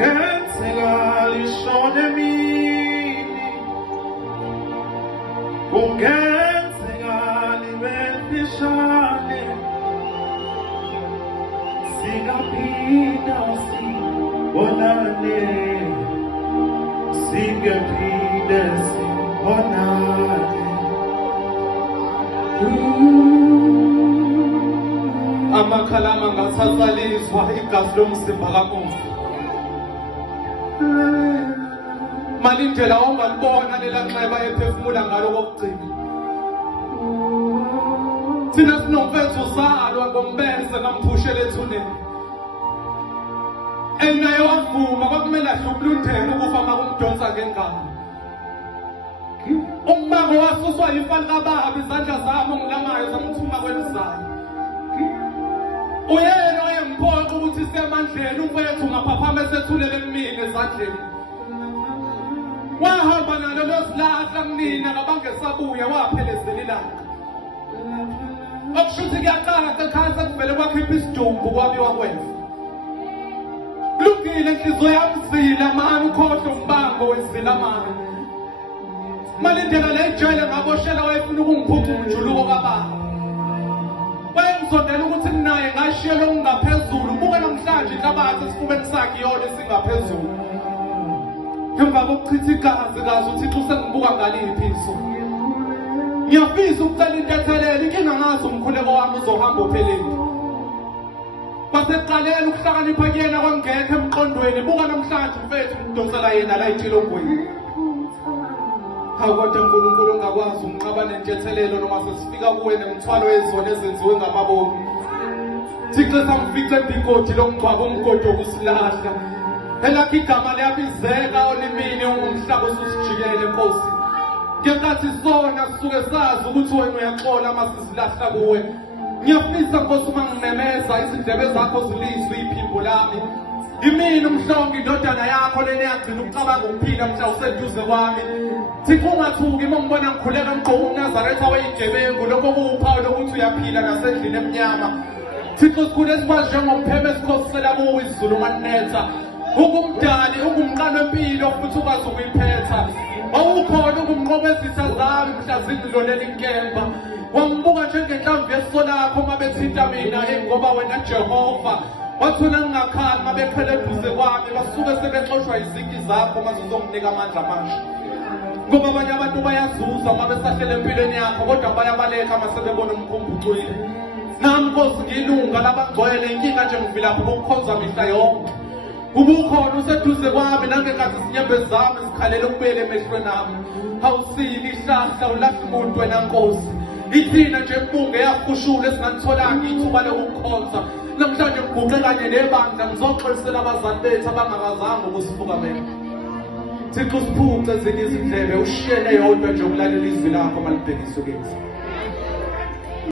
kungenzeka lishone mini, kungenzeka libe mfishane, singaphinda sibonane, singaphinde sibonane. Amakhalama ngathathaliswa igazi lomzimba kamufi. Malindlela ongalibona lela nxeba ephefumula ngalo kokugcina. Thina sinomfethu uzalwa ngombese ngamphushela ethuneni. Enaye wavuma kwakumele ahlubulundele ukufa makumdonsa ngengalo. Umbango wasuswa yifa likaBaba, izandla zami ongilamayo zamthuma kwelizayo. Uyena oyengiphoqa ukuthi semandleni umfethu ngaphaphama esethulele kumina ezandleni. Wahamba nalo lozilahla kunina ngabangesabuya waphelezela ilanga. Okushuthi kuyacaca ekhaya sekuvele kwakhipha isidumbu kwabiwa kwefa. Lungile inhliziyo yamzila mani ukhohlwa umbango wezila mani. Malindlela lejele ngaboshela wayefuna ukungiphutha umjuluko kaBaba. Wayengizondela ukuthi naye ngashiyela okungaphezulu. Buke namhlanje inhlabathi esifubeni sakhe iyona esingaphezulu. Emva kokuchitha igazi kazi uThixo usengibuka ngaliphi iso. Ngiyafisa ukucela into ethelele, inkinga ngazi umkhuleko wami uzohamba ophelele. Basekuqaleni ukuhlakanipha kuyena kwangekho emqondweni. Buka namhlanje mfethu ngidonsela yena la etilongweni. Kodwa uNkulunkulu ongakwazi ukunqaba nentethelelo noma sesifika kuwe nemithwalo yezono ezenziwe ngamabomu. Thixo samfica ebhikodi lomgcwabo umgodi wokusilahla. Elakho igama liyabizeka olimini ungumhlaba osusijikele Nkosi. Ngenkathi sona sisuke sazi ukuthi wena uyaxola masisilahla kuwe. Ngiyafisa Nkosi uma nginemeza izindlebe zakho zilizwe iphimbo lami. Yimini umhlongi indodana yakho lena yagcina ukucabanga ukuphila mhla useduze kwami. Thixo ungathuki uma ngibona ngikhuleka mgqoka uNazaretha weyigebengu lokho kuwuphawu lokuthi uyaphila nasendlini emnyama. Thixo sikhule sikwazi njengompheme esikhosela kuwo izulu manetha. Ungumdali, ungumqalo wempilo futhi ukwazi ukuyiphetha. Wawukhona ukumnqobezisa zami mhla zingidlolela inkemba. Wangibuka njengenhlamvu yeso lakho uma bethinta mina ngoba wena Jehova. Wathona ngingakhali uma bekhele eduze kwami basuke sebexoshwa izinki zakho uma zizonginika amandla amasha. Ngoba abanye abantu bayazuza uma besahlela empilweni yakho kodwa bayabaleka uma sebebona umkhumbi ucwile. Nami Nkosi ngilunga labangcwele inkinga nje ngivilapha ukukhonza mihla yonke. Ubukhona useduze kwami nangenkathi izinyembezi zami zikhalela ukubuyela emehlweni ami. Awusili ihlahla ulahla umuntu wena Nkosi. Ithina nje mbunge yafushula esingatholanga ithuba lokukhonza. Namhlanje ngiguqe kanye nebandla ngizoxolisela abazali bethu abangakazanga ukusifukamela. Thixo siphuce ezinye izindlebe ushiyele yodwa nje ukulalela izwi lakho malibhekiswe kithi.